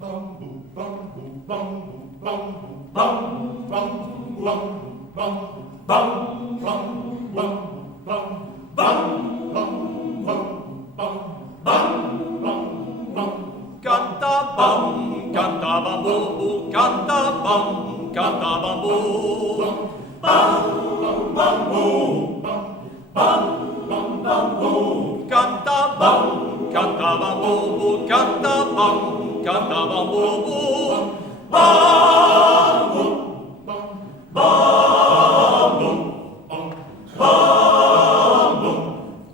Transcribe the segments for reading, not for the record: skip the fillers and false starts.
Canta bam, canta bambu, canta bam, canta bambu. Bam, bambu, bam, bambu. Canta bam, canta bambu, canta bam, canta bambu. Bambu, bambu, bambu.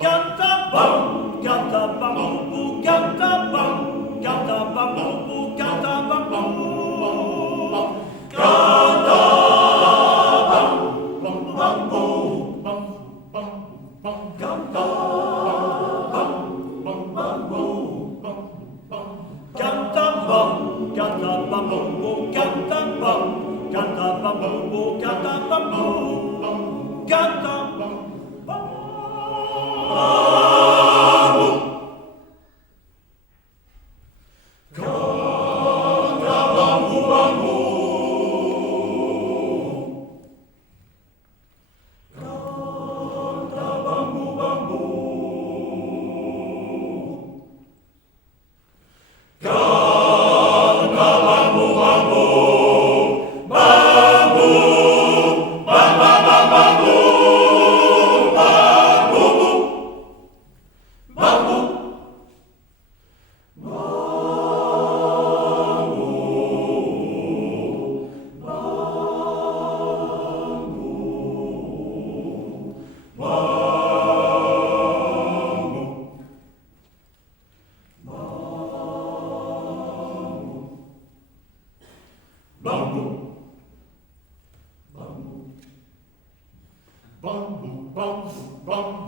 Canta bam, canta bambu, canta bam. Canta bambu, canta bambu, canta bambu, canta bambu, canta bam, canta bambu, canta bam, canta bambu, canta bambu, canta bambu. Bambu, bambu, bambu, bambu.